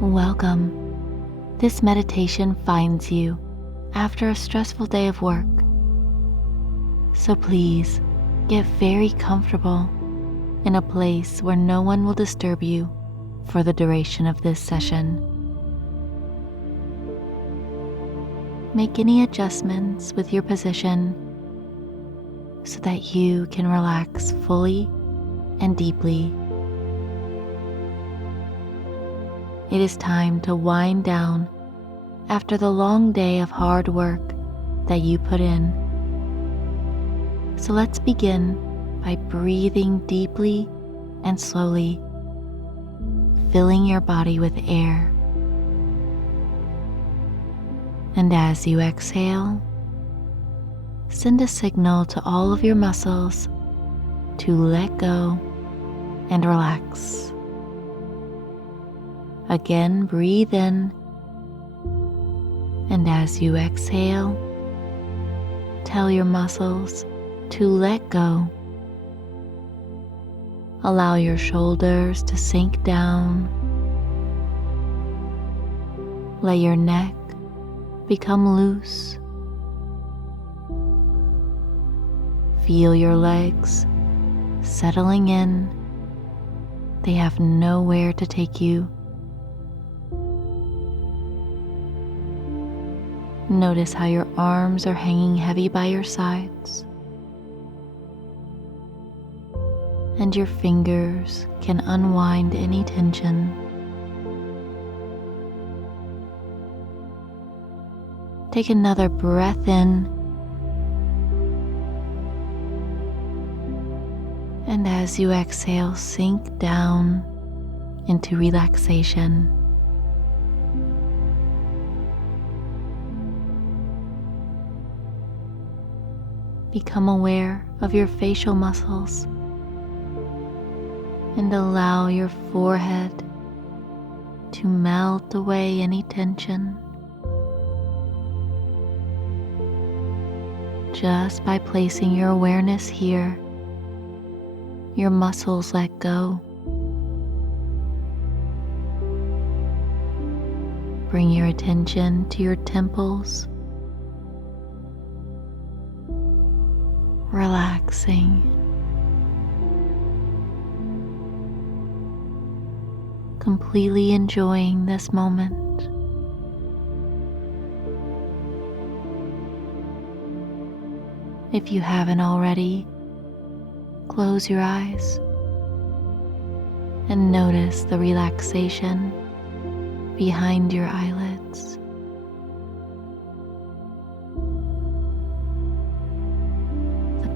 Welcome. This meditation finds you after a stressful day of work. So please get very comfortable in a place where no one will disturb you for the duration of this session. Make any adjustments with your position so that you can relax fully and deeply. It is time to wind down after the long day of hard work that you put in. So let's begin by breathing deeply and slowly, filling your body with air. And as you exhale, send a signal to all of your muscles to let go and relax. Again, breathe in, and as you exhale, tell your muscles to let go. Allow your shoulders to sink down. Let your neck become loose. Feel your legs settling in. They have nowhere to take you. Notice how your arms are hanging heavy by your sides, and your fingers can unwind any tension. Take another breath in, and as you exhale, sink down into relaxation. Become aware of your facial muscles and allow your forehead to melt away any tension. Just by placing your awareness here, your muscles let go. Bring your attention to your temples, relaxing, completely enjoying this moment. If you haven't already, close your eyes and notice the relaxation behind your eyelids.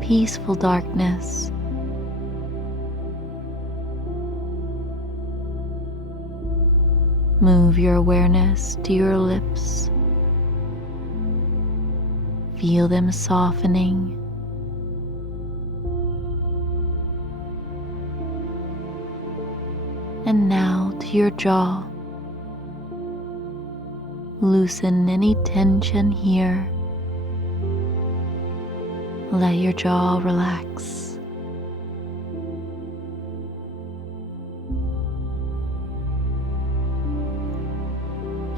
Peaceful darkness. Move your awareness to your lips. Feel them softening. And now to your jaw. Loosen any tension here. Let your jaw relax.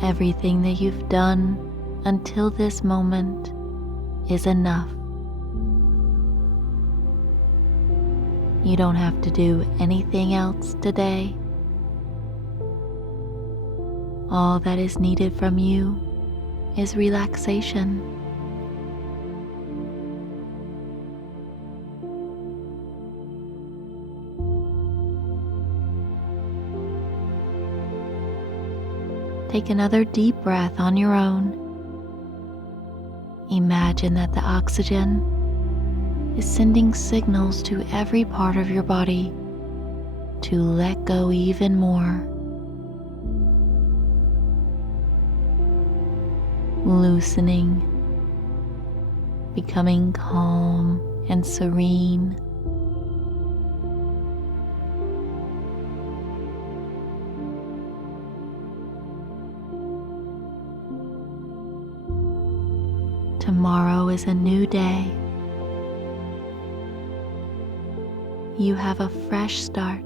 Everything that you've done until this moment is enough. You don't have to do anything else today. All that is needed from you is relaxation. Take another deep breath on your own. Imagine that the oxygen is sending signals to every part of your body to let go even more. Loosening, becoming calm and serene. Tomorrow is a new day. You have a fresh start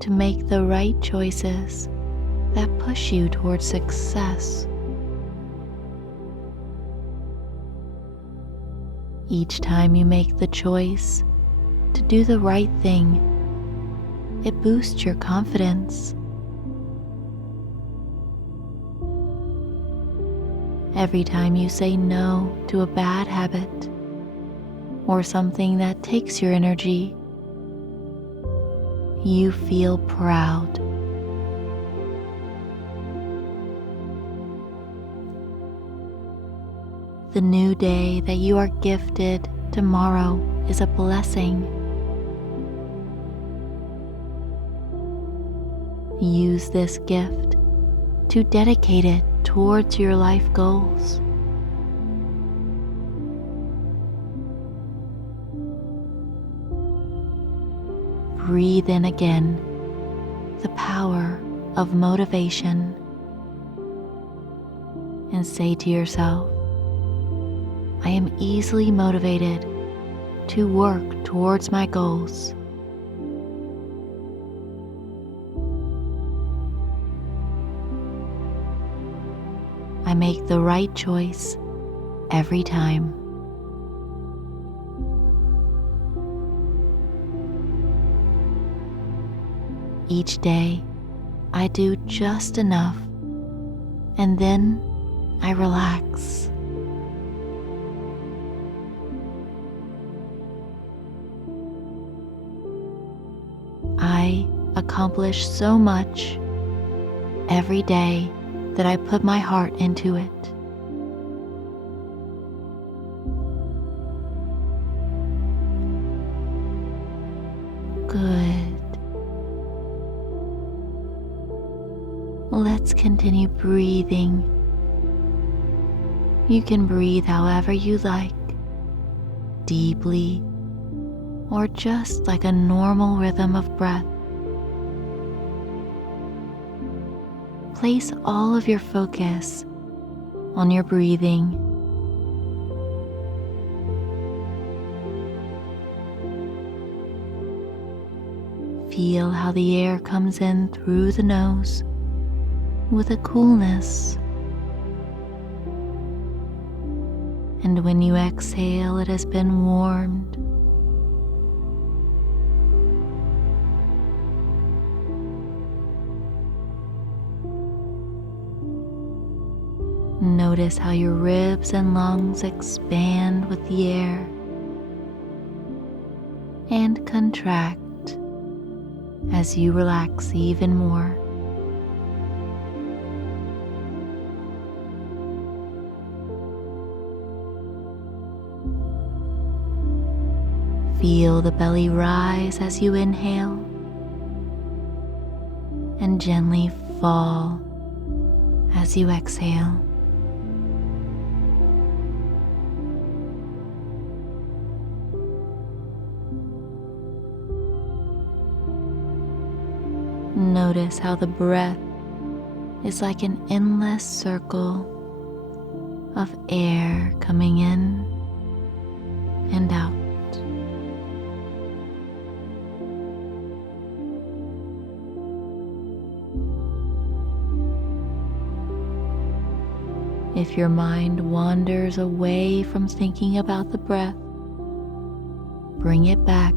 to make the right choices that push you towards success. Each time you make the choice to do the right thing, it boosts your confidence. Every time you say no to a bad habit or something that takes your energy, you feel proud. The new day that you are gifted tomorrow is a blessing. Use this gift to dedicate it towards your life goals. Breathe in again the power of motivation and say to yourself, I am easily motivated to work towards my goals. I make the right choice every time. Each day, I do just enough, and then I relax. I accomplish so much every day that I put my heart into it. Good. Let's continue breathing. You can breathe however you like, deeply, or just like a normal rhythm of breath. Place all of your focus on your breathing. Feel how the air comes in through the nose with a coolness. And when you exhale, it has been warmed. Notice how your ribs and lungs expand with the air and contract as you relax even more. Feel the belly rise as you inhale and gently fall as you exhale. Notice how the breath is like an endless circle of air coming in and out. If your mind wanders away from thinking about the breath, bring it back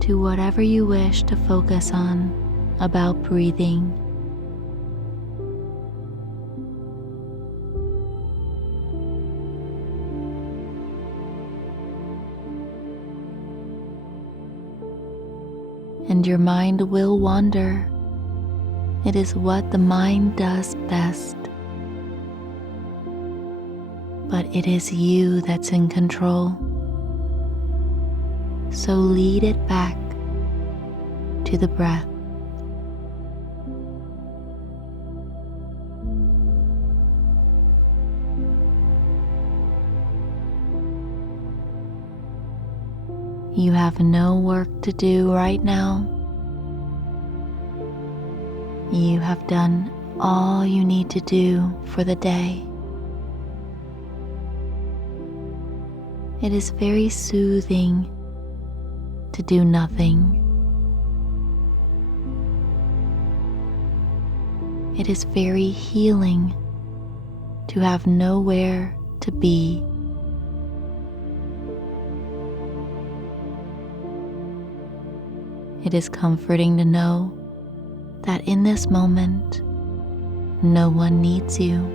to whatever you wish to focus on about breathing. And your mind will wander. It is what the mind does best. But it is you that's in control. So lead it back to the breath. You have no work to do right now. You have done all you need to do for the day. It is very soothing to do nothing. it is very healing to have nowhere to be. It is comforting to know that in this moment, no one needs you.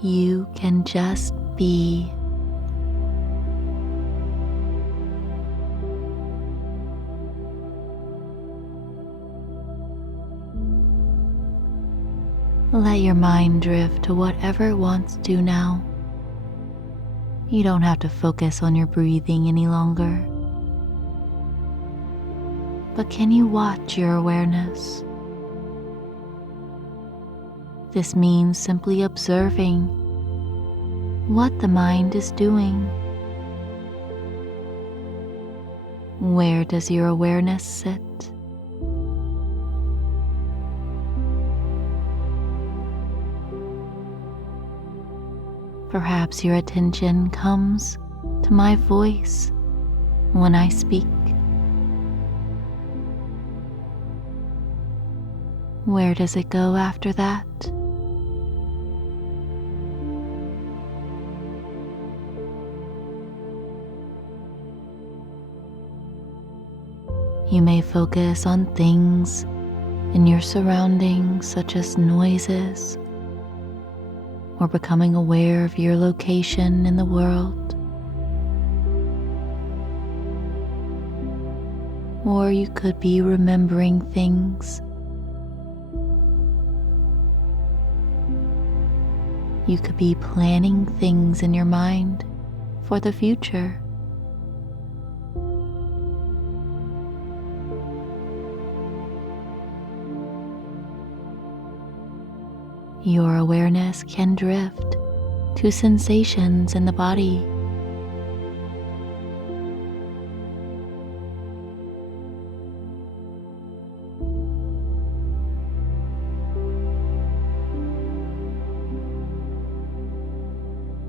You can just be. Let your mind drift to whatever it wants to now. You don't have to focus on your breathing any longer. But can you watch your awareness? This means simply observing what the mind is doing. Where does your awareness sit? Perhaps your attention comes to my voice when I speak. Where does it go after that? You may focus on things in your surroundings, such as noises, or becoming aware of your location in the world. Or you could be remembering things. You could be planning things in your mind for the future. Your awareness can drift to sensations in the body.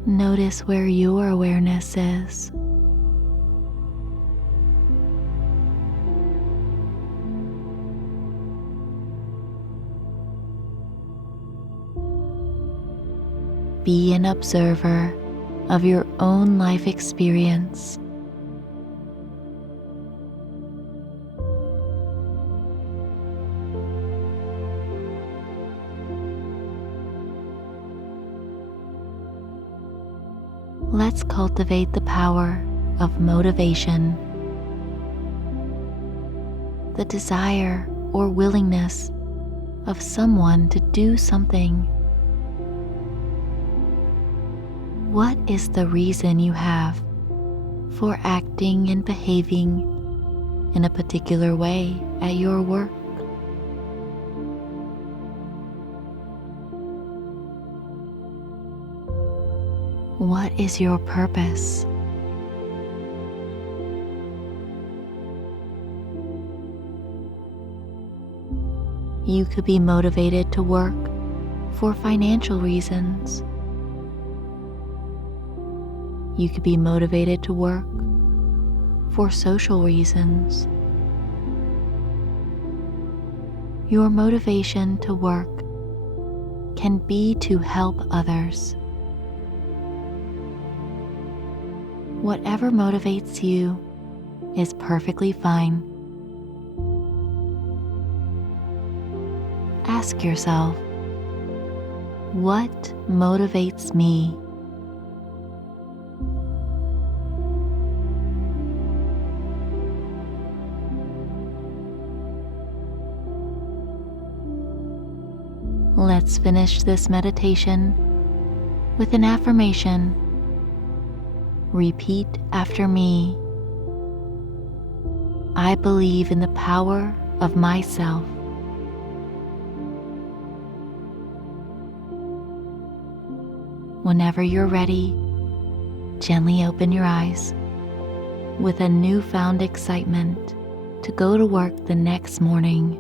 Notice where your awareness is. Be an observer of your own life experience. Let's cultivate the power of motivation, the desire or willingness of someone to do something. What is the reason you have for acting and behaving in a particular way at your work? What is your purpose? You could be motivated to work for financial reasons. You could be motivated to work for social reasons. Your motivation to work can be to help others. Whatever motivates you is perfectly fine. Ask yourself, what motivates me? Let's finish this meditation with an affirmation. Repeat after me. I believe in the power of myself. Whenever you're ready, gently open your eyes with a newfound excitement to go to work the next morning.